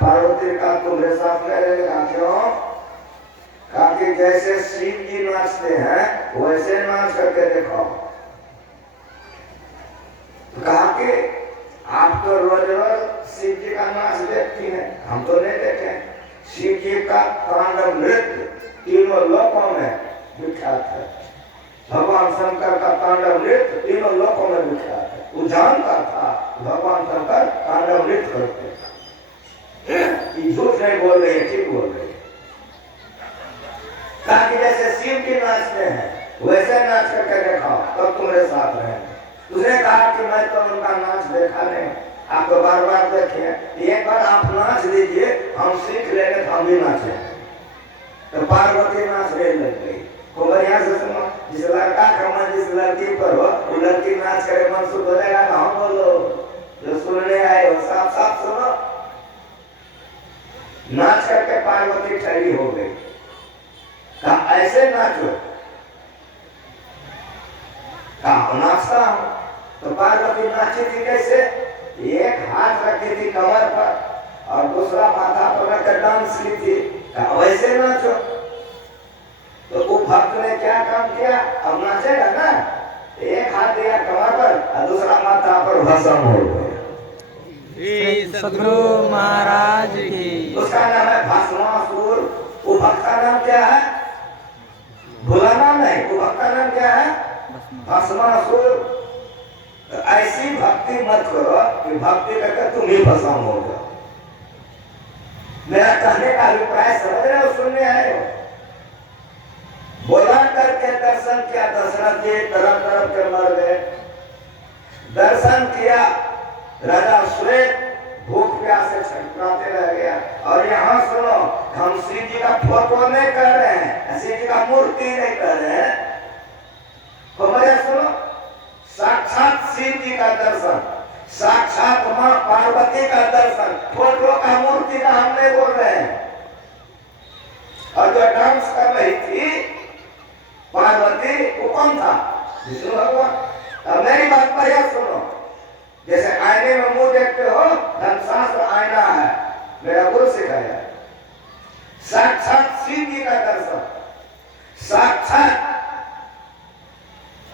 पार्वती का तुम्हारे साथ में रहेगा क्यों? कहा कि जैसे शिव जी नाचते हैं वैसे नाच करके देखो। तो कहा कि आप तो रोज रोज शिव जी का नाच देखती हैं, हम तो नहीं देखे। शिव जी का तांडव नृत्य तीनों लोकों में विख्यात है। भगवान शंकर का तांडव नृत्य तीनों लोकों में विख्यात है। वो जानता था भगवान शंकर तांडव नृत्य करते। ये झूठ नहीं बोल रही है, ठीक बोल रही है। ताकि जैसे शिव की नाचते हैं वैसे नाच करके देखो तब तुम्हारे साथ रहेंगे। उसने कहा कि मैं तो उनका नाच देखा नहीं, आप तो बार बार देखें, एक बार आप नाच दीजिए, हम सीख लेंगे तो हम भी नाचे। तो पार्वती नाचने लग गई। को बढ़िया से सुनो, जिस लड़का का मन जिस लड़की पर हो वो लड़की नाच करे मन शुद्ध हो जाएगा। ना हम बोलो, जो सुनने आए हो साफ साफ सुनो। नाच करके पार्वती ठगी हो गई। कहा ऐसे नाचो। कहा नाचता हूं। तो पार्वती नाची थी कैसे? एक हाथ रखी थी कमर पर और दूसरा माथा पर रखकर डांस की थी। कहा वैसे नाचो। तो वो भक्त ने क्या काम किया? अब नाचेगा ना, एक हाथ दिया कमर पर और दूसरा माथा पर भस्म हो गया। सदगुरु महाराज की। उसका नाम है भस्मासुर। वो भक्त का नाम क्या है? भुलाना नहीं, वो भक्त का नाम क्या है? भस्मासुर। तो ऐसी भक्ति मत करो कि भक्ति करके तुम ही भस्म हो जाओ। मेरा कहने का अभिप्राय समझ रहे हो, सुनने आए हो? बोला करके दर्शन किया दशरथ जी, तरफ तरफ के मर गए। दर्शन किया राजा श्वेत भूख प्यास से छटपटाते रह गया। और यहाँ सुनो, हम शिव जी का फोटो नहीं कर रहे हैं, शिव जी का मूर्ति नहीं कर रहे हैं। तो मजा सुनो, साक्षात शिव जी का दर्शन, साक्षात मां पार्वती का दर्शन, फोटो का मूर्ति का हम नहीं बोल रहे हैं। और जो डांस कर रही थी पार्वती वो कौन था? विष्णु भगवान। अब मेरी बात पर यह सुनो, जैसे आईने में मुंह देखते हो, धर्मशास्त्र आईना है, मेरा गुरु सिखाया। साक्षात शिव जी का दर्शन, साक्षात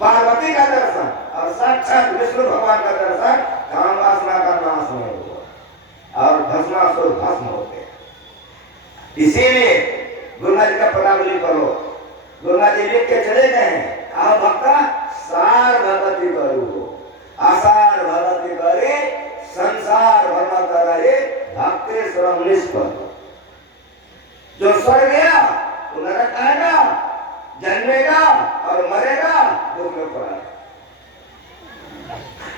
पार्वती का दर्शन और साक्षात विष्णु भगवान का दर्शन, काम वासना का नाश नहीं हुआ और भस्मासुर भस्म हो गए। इसीलिए गुरु जी का पदावली करो। गुरु जी लिख के चले गए हैं, आओ भक्ता सार भगवती करू, आसार भगवती करे, संसार भरमा करे, भक्ति श्रम निष्फल। जो स्वर्ग गया वो नरक आएगा, जन्मेगा और मरेगा, दुख में पड़ेगा।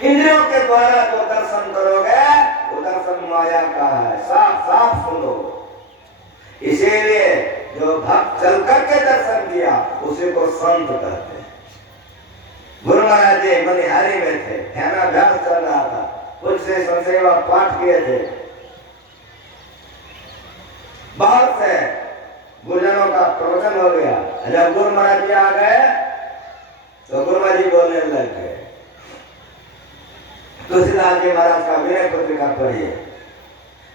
इंद्रियों के द्वारा जो दर्शन करोगे वो दर्शन माया का है, साफ साफ सुनो। इसीलिए जो भक्त चल करके दर्शन किया उसी को संत कहते हैं। गुरु महाराज जी मनिहारी में थे, ध्यानाभ्यास चल रहा था, कुछ से संसेवा पाठ किए थे। बहुत से गुरुजनों का प्रवचन हो गया। जब गुरु महाराज जी आ गए तो गुरु महाराज जी बोलने लग गए। तुलसीदास जी महाराज का विनय पत्रिका पढ़िए,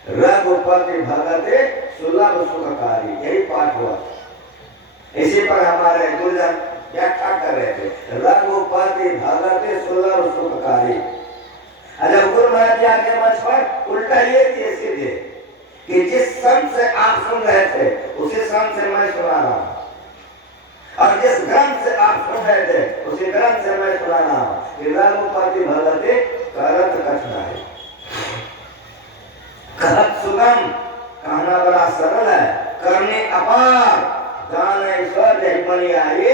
रघुपति भगते सुलभ सुखकारी, यही पाठ हुआ। इसी पर हमारे गुरुजन व्याख्या कर रहे थे, रघुपति भगते सुलभ सुखकारी। जब गुरु महाराज जी आगे मंच पर उल्टा ये किए सीधे कि जिस संत से आप सुन रहे थे उसी संत से मैं सुना रहा हूं, और जिस ग्रंथ से आप सुन रहे थे उसी ग्रंथ से मैं सुना रहा हूं कि रघुपति भगते करत कठिनाई। कहत सुगम, कहना बड़ा सरल है, करने अपार, जाने सज बनी आई,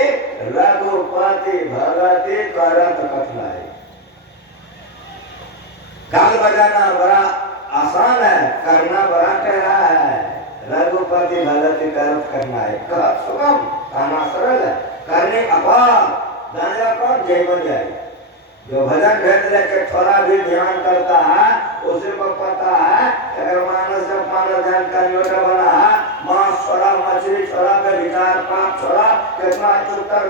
रघुपति भगते करत कठिनाई। गाल बजाना बड़ा आसान है, करना बड़ा टेढ़ा है। रघुपति भगति करत कठिनाई। कहत सुगम, कहना सरल है, करने अपार, जाने कौन जय बन जाए। जो भजन भेद लेके थोड़ा भी ध्यान करता है उसे को पता है अगर मानस जब मानस ध्यान का नियोटा बना है, मांस छोड़ा, मछली छोड़ा, विचार पाप छोड़ा, कितना उत्तर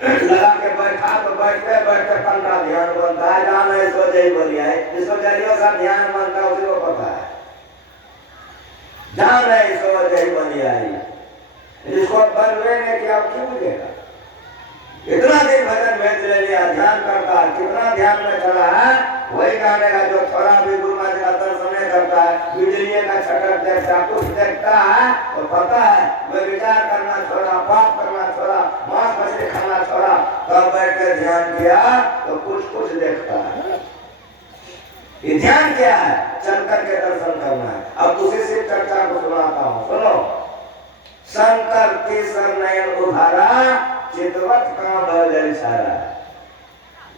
लगा के बैठा तो बैठते बैठते कंटा ध्यान बनता है। जान है सो जय बलिया है, जिसको जरियों का ध्यान बनता है उसी को पता है। जान है सो जय बनी आई। जिसको बन हुए ने किया क्यों बुझेगा? इतना दिन भजन भेद ले लिया, ध्यान करता है, कितना ध्यान में चला है, वही गाने का जो थोड़ा भी गुरु महाराज का दर्शन नहीं करता है, बिजली का छटक देखता, कुछ देखता है तो पता है मैं विचार करना छोड़ा, पाप करना छोड़ा, मांस मछली खाना छोड़ा, तब बैठ कर ध्यान किया तो कुछ देखता है। ये ध्यान क्या है? चल करके दर्शन करना है। अब दूसरी सी चर्चा को सुनाता हूँ, सुनो। शंकर तीसर नयन उधारा, चितवत काम जल सारा।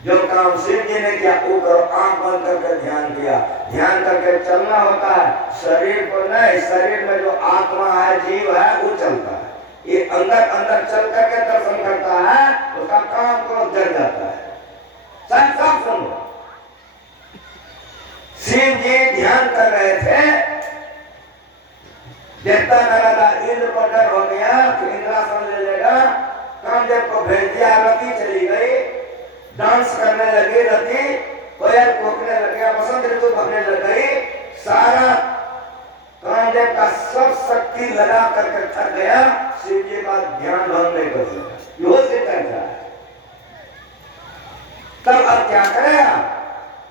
जो काम शिव जी ने किया वो करो, आंख बंद करके ध्यान किया, ध्यान करके चलना होता है। शरीर को नहीं, शरीर में जो आत्मा है, जीव है, वो चलता है। ये अंदर अंदर चल करके दर्शन करता है, उसका काम को जल जाता है। सब सुनो। शिव जी ध्यान कर रहे थे, देखता लगा इंद्र को डर हो गया कि इंद्रासन ले लेगा। कामदेव को भेज दिया, रति चली गई, डांस करने लगी रति, कोयल कोकने लग गया, बसंत ऋतु भरने लग गई। सारा कामदेव का सब शक्ति लगा करके थक गया, शिव जी का ध्यान भंग नहीं कर सका। यो से करता है। तब अब क्या करेगा?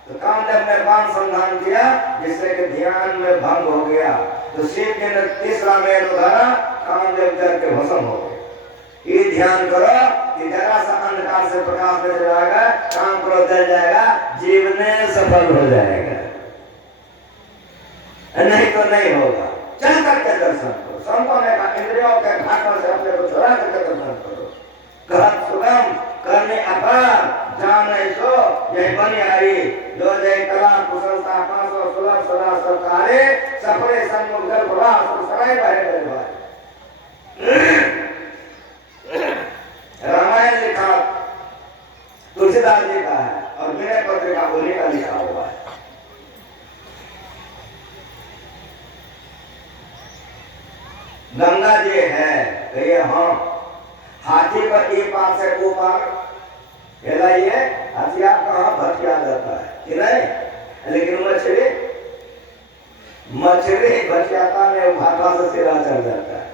तो कामदेव ने बाण संधान किया, जिससे कि ध्यान में भंग हो गया। तो शिव जी ने तीसरा मेल उधारा, कामदेव जल के भस्म हो गए। ये ध्यान करो कि जरा सा अंधकार से प्रकाश में जाएगा, काम करो जल जाएगा, जीवन सफल हो जाएगा, नहीं तो नहीं होगा। चल करके दर्शन करो। संतों ने कहा इंद्रियों के घाटों से अपने को छुड़ा करके दर्शन करो। कहत सुगम करने अपार, जाने सो यही बनी आई। जो जय कला कुशलता पासो सुलभ सदा सरकारे, सफरे सन्मुख जल प्रवाह सराय बहे बहे। रामायण लिखा तुलसीदास जी का है और विनय पत्रिका उन्हीं का लिखा हुआ है। गंगा जी है, कहिए हाँ। हाथी पर एक पार से वो पार हिलाइए, हथियार कहाँ भटका जाता है कि नहीं? लेकिन मछली भटकाता में भाटा से सिरा चढ़ जाता है।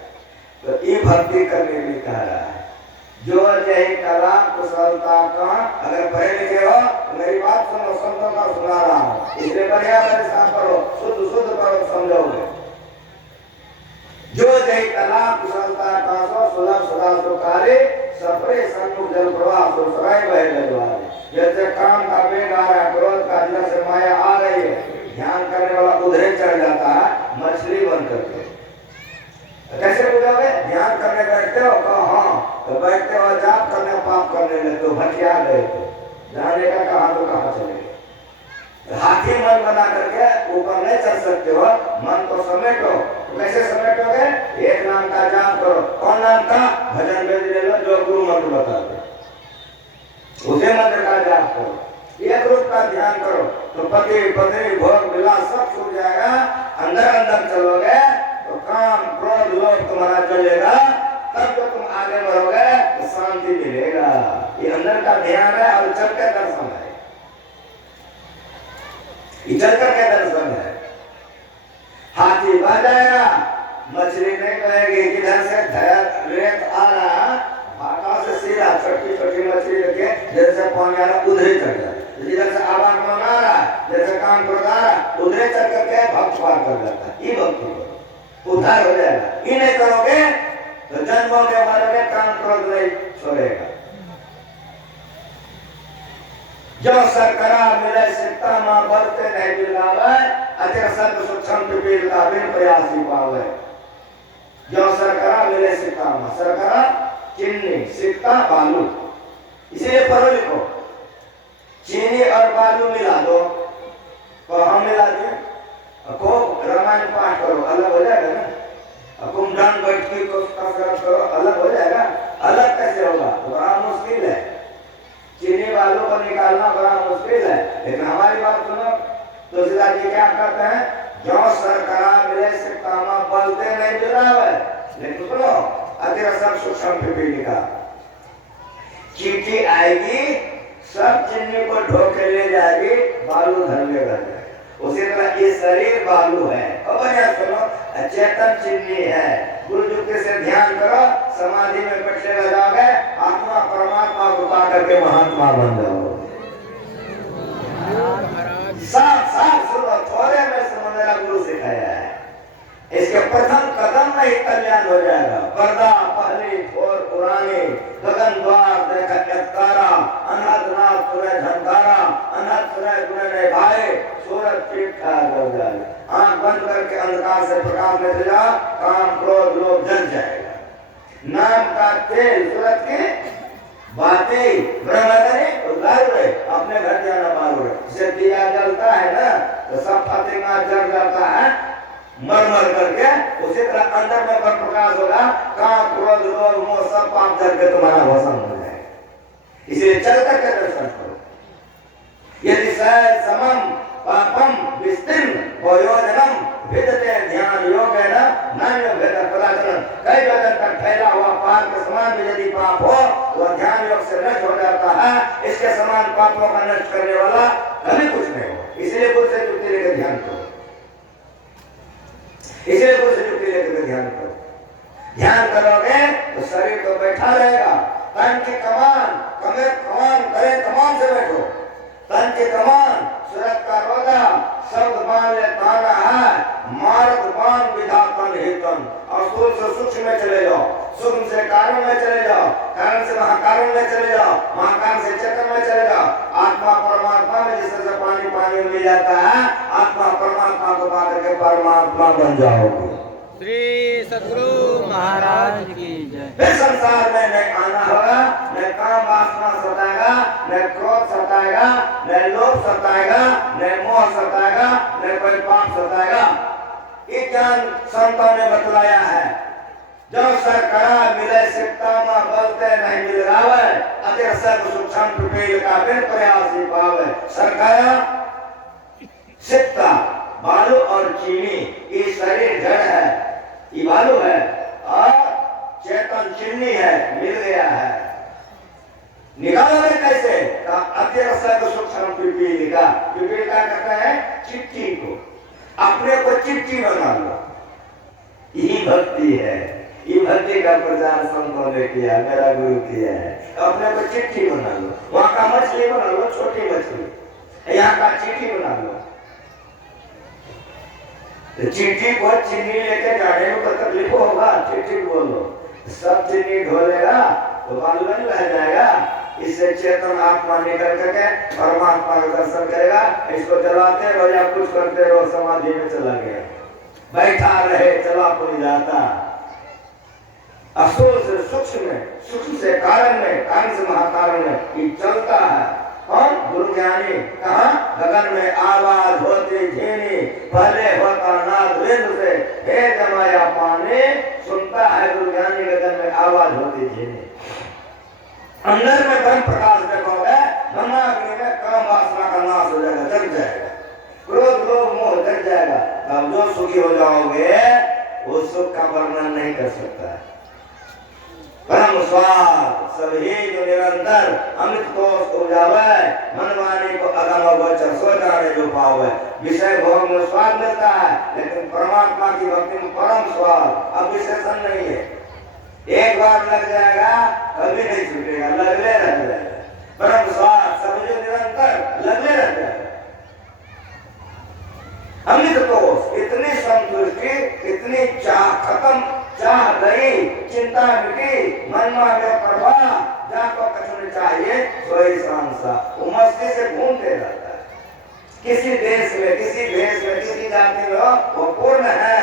तो ये भक्ति करने भी कह रहा है। जो जय कला कुशलता का, अगर पढ़े लिखे हो तो मेरी बात सुनो, संतों का सुना रहा हूँ, इसलिए बढ़िया परेशान करो, शुद्ध करो, समझोगे। जो जय कला कुशलता का सो सुलभ सदा सुखारे, सफरे सन्मुख जल प्रवाह सुसराय बहे गजवारे। जैसे काम का वेग आ रहा है, क्रोध का अंदर से माया आ रही है, ध्यान करने वाला उधरे चढ़ जाता है, मछली बन करके। कैसे बुझोगे? ध्यान करने बैठते हो, कहो हाँ, तो बैठते हो, जाप करने पाप करने लगते हो, भटका गए तो जाने का कहाँ तो कहाँ चले। हाथी मन बना करके ऊपर नहीं चढ़ सकते हो, मन को समेटो। तो कैसे समेटोगे? एक नाम का जाप करो। कौन नाम का? भजन वेद ले लो, जो गुरु मंत्र बता दे, उसे मंत्र का जाप करो। एक रूप का ध्यान करो तो पति पत्नी भोग विलास सब छूट जाएगा। अंदर अंदर चलोगे तो काम क्रोध लोभ तुम्हारा चलेगा, तब तो तुम आगे बढ़ोगे तो शांति मिलेगा। ये अंदर का ध्यान है और चल के दर्शन है, चल करके दर्शन है। हाथी बह जाएगा, मछली नहीं बहेगी। किधर से रेत आ रहा, भाटा से सीधा छोटी छोटी मछली लेके जैसे पानी आ रहा उधरे चढ़ जाए, जिधर से आवागमन आ रहा, जैसे काम क्रोध आ रहा, उधरे चढ़ करके भक्त पार कर जाता है। ये भक्ति करो, उद्धार हो जाएगा। ये नहीं करोगे तो जन्मों के मरोगे, काम क्रोध नहीं छोड़ेगा। जो सरकरा मिले सिक्ता मां बरते नहीं बिलावे, अतिर सर्व सूक्ष्म पिपील का बिन प्रयासी पावे। जो सरकरा मिले सिक्ता मां, सरकरा चीनी, सिक्ता बालू, इसीलिए पढ़ो लिखो। चीनी और बालू मिला दो तो हम मिला दिए, खूब रामायण पाठ करो, अलग हो जाएगा ना। कुमधान बैठकी को कसरत करो, अलग हो जाएगा। अलग कैसे होगा? बड़ा मुश्किल है, चीनी बालू को निकालना बड़ा मुश्किल है। लेकिन हमारी बात सुनो, तुलसीदास जी क्या कहते हैं? जो सरकरा मिले सिक्तामा बलते नहीं जुड़ावे। लेकिन सुनो, अतिरसर सूक्ष्म पिपीली का चींटी आएगी, सब चीनी को ढोके ले जाएगी, बालू धर में रह जाएगा। उसी तरह ये शरीर बालू है। और बढ़िया सुनो, चेतन चिन्नी है। गुरु युक्ति से ध्यान करो, समाधि में बैठे रह जाओगे, आत्मा परमात्मा को पा करके महात्मा बन जाओगे। साफ साफ सुनो, थोड़े में समझ मेरा गुरु सिखाया है। इसके प्रथम कदम में ही कल्याण हो जाएगा। पर्दा पहली ठोर पुरानी, गगन द्वार देखा एक तारा, अनहद नाथ सुने झंकारा, अनहद सुने गुने ने भाई, सूरज ठीक ठाक हो जाए। आंख बंद करके अंधकार से प्रकाश में चला, काम क्रोध लोभ जल जाएगा। नाम का तेल सूरज की बातें ब्रह्मचारी अपने घर जाना मालूम है। जब दिया जलता है ना तो सब फातिमा जल जाता है मर मर करके, उसी तरह अंदर में पर प्रकाश होगा, काम क्रोध लोभ मोह सब पाप जल के तुम्हारा भस्म हो जाएगा। इसलिए चल करके दर्शन करो। यदि सहज समम पापम विस्तीर्ण वयोजनम विदते ध्यान योगेन नान्यो भेद पदाचरण। कई वजन तक फैला हुआ पाप के समान भी यदि पाप हो, वह ध्यान योग से नष्ट हो जाता है। इसके समान पापों का नष्ट करने वाला कभी कुछ नहीं हो। इसलिए गुरु से युक्ति लेकर ध्यान करो, इसलिए गुरु से युक्ति लेकर ध्यान करो। ध्यान करोगे तो शरीर तो बैठा रहेगा। तन की कमान करे कमान से बैठो। तन की कमान सूरत का रोदा शब्द मान ले ताना है, मारत बाण विधातन हेतन। और स्थूल से सूक्ष्म में चले जाओ, सूक्ष्म से कारण में चले जाओ, कारण से महाकारण में चले जाओ, महाकारण से चेतन में चले जाओ। आत्मा परमात्मा में जिस तरह पानी पानी में मिल जाता है, आत्मा परमात्मा को पा करके परमात्मा बन जाओगे। श्री सद्गुरु महाराज की जय। फिर संसार में न आना होगा, न काम वासना सताएगा, न क्रोध सताएगा, न लोभ सताएगा, न मोह सताएगा, न कोई पाप सताएगा। ये ज्ञान संतों ने बतलाया है। जो सरकरा मिले सिकता मा बोलते नहीं मिल रावे, अतिर सब सूक्ष्म पिपील का बिन प्रयास ही पावे। सरकरा सिकता बालू और चीनी, ये शरीर जड़ है, ये बालू है, और चेतन चीनी है, मिल गया है। निकालोगे कैसे? अत्यवसर सूक्ष्म पिपील का। पिपील का कहता है चिट्ठी को, अपने को चिट्ठी बना लो। यही भक्ति है। ये भक्ति का प्रचार संतों ने किया, मेरा गुरु किया है। अपने को चिट्ठी बना लो। वहां का मछली बना लो, छोटी मछली, यहाँ का चिट्ठी बना लो। चिट्ठी को चीनी लेके जाने में कोई तकलीफ होगा? चिट्ठी बोलो, सब चीनी ढोलेगा तो मालूम नहीं रह जाएगा। इससे चेतन आत्मा निकल करके परमात्मा का दर्शन करेगा। इसको चलाते रहो या कुछ करते रहो, समाधि में चला गया, बैठा रहे चला कोई जाता। असूल से सूक्ष्म में, सूक्ष्म से कारण में, कारण से महाकारण में ये चलता है। और गुरु ज्ञानी कहाँ? गगन में आवाज होती धीनी, पहले होता नाद वेद से, हे जमाया पानी। सुनता है गुरु ज्ञानी, गगन में आवाज होती धीनी। अंदर में ब्रह्म प्रकाश देखोगे, ब्रह्माग्नि में काम वासना का नाश हो जाएगा, जग जाएगा, क्रोध लोभ मोह जग जाएगा। तब जो सुखी हो जाओगे, वो सुख का वर्णन नहीं कर सकता है। परम स्वाद सभी जो निरंतर अमित कोष को जावे, मनवाणी को अगम अगोचर सो जाने जो पावे। विषय भोग में स्वाद मिलता है, लेकिन परमात्मा की भक्ति में परम स्वाद अब विशेषण नहीं है। एक बार लग जाएगा, कभी नहीं छूटेगा, लगले रह जाएगा। परम स्वाद सभी जो निरंतर लगले रह जाएगा। अमित कोष, इतनी संतुष्टि, इतनी चाह खत्म, चाह गई, चिंता मिटी, मन में परवाह, जाको कछुने चाहिए सोई सांसा। वो मस्ती से घूमते रहता है। किसी देश में, किसी भेष में, किसी जाति में हो, वो पूर्ण है।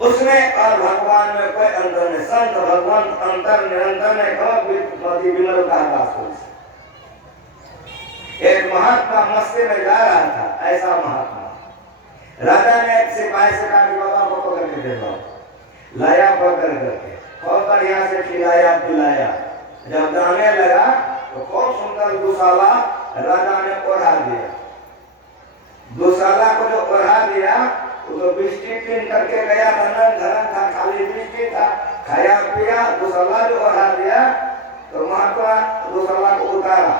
उसमें और भगवान में कोई अंतर नहीं। संत भगवान अंतर निरंतर नहीं कहो, विमल का दास। एक महात्मा मस्ती में जा रहा था, ऐसा महात्मा। राजा ने एक सिपाही से कहा कि बाबा को पकड़ के दे दो। लाया पकड़ करके, और बढ़िया से खिलाया पिलाया। जब जाने लगा तो खूब सुंदर दुशाला राजा ने ओढ़ा दिया। दुशाला को जो ओढ़ा दिया, वो तो बिस्टी पीन करके गया, धनन धरन था, खाली बिस्टी था, खाया पिया। दुशाला जो ओढ़ा दिया तो महात्मा दुशाला को उतारा,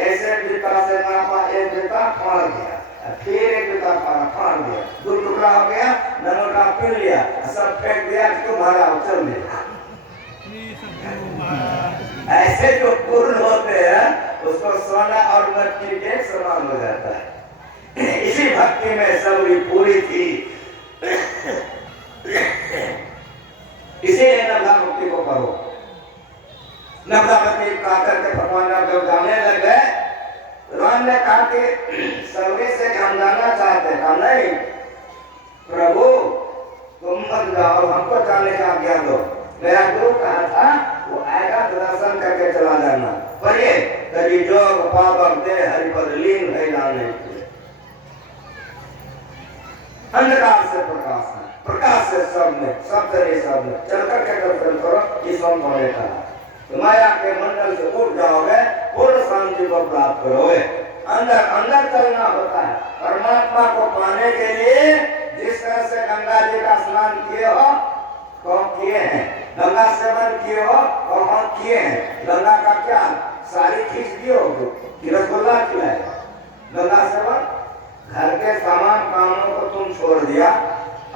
ऐसे बिता से नापा, एक बिता फाड़ गया। फिर एक जूता फाड़ दिया, 2 टुकड़ा हो गया, नमोटा पी लिया, सब फेंक दिया कि तुम्हारा चल दिया। ऐसे जो पूर्ण होते हैं उसको सोना और मट्टी के समान हो जाता है। इसी भक्ति में सबरी पूरी थी। इसीलिए नवधा भक्ति को करो। नवधा भक्ति का करके भगवान जब जाने लग गए, राम ने कहा कि सबरी से हम जाना चाहते, कहा नहीं प्रभु तुम मत जाओ, हमको जाने का आज्ञा दो। मेरा गुरु कहा था वो आएगा तो दर्शन करके चला जाना, पर ये कभी जोग पावक दे हरिपद लीन है जाने के। अंधकार से प्रकाश है, प्रकाश से सब में, सब तरह सब में चल करके दर्शन करो। इस होने का माया के मंडल से उठ जाओगे, पूर्ण शांति को प्राप्त करोगे। अंदर अंदर चलना होता है। परमात्मा को पाने के लिए जिस तरह से गंगा जी का स्नान किए हो, कौन किए हैं, गंगा सेवन किए हो, कौन किए हैं, गंगा का क्या सारी खींच दिए हो कि रसगुल्ला खिलाए। गंगा सेवन घर के तमाम कामों को तुम छोड़ दिया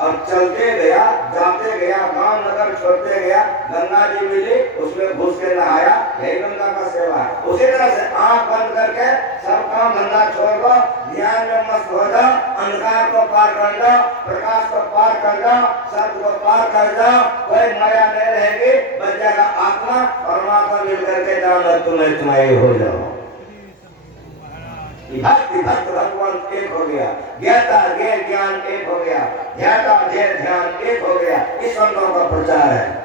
और चलते गया, जाते गया, गांव नगर छोड़ते गया, गंगा जी मिली उसमें घुस के नहाया, यही गंगा का सेवा है। उसी तरह से आंख बंद करके सब काम धंधा छोड़ दो, ध्यान में मस्त हो जाओ, अंधकार को पार कर जाओ, प्रकाश को पार कर जाओ, सत्य को पार कर जाओ, कोई माया नहीं रहेगी, बच जाएगा आत्मा। परमात्मा मिल करके जाओ, तुम्हें तुम्हारी हो जाओ। भक्ति भक्त भगवान एक हो गया, ज्ञाता ज्ञान एक हो गया, ध्याता ध्यान एक हो गया। इस संतों का प्रचार है।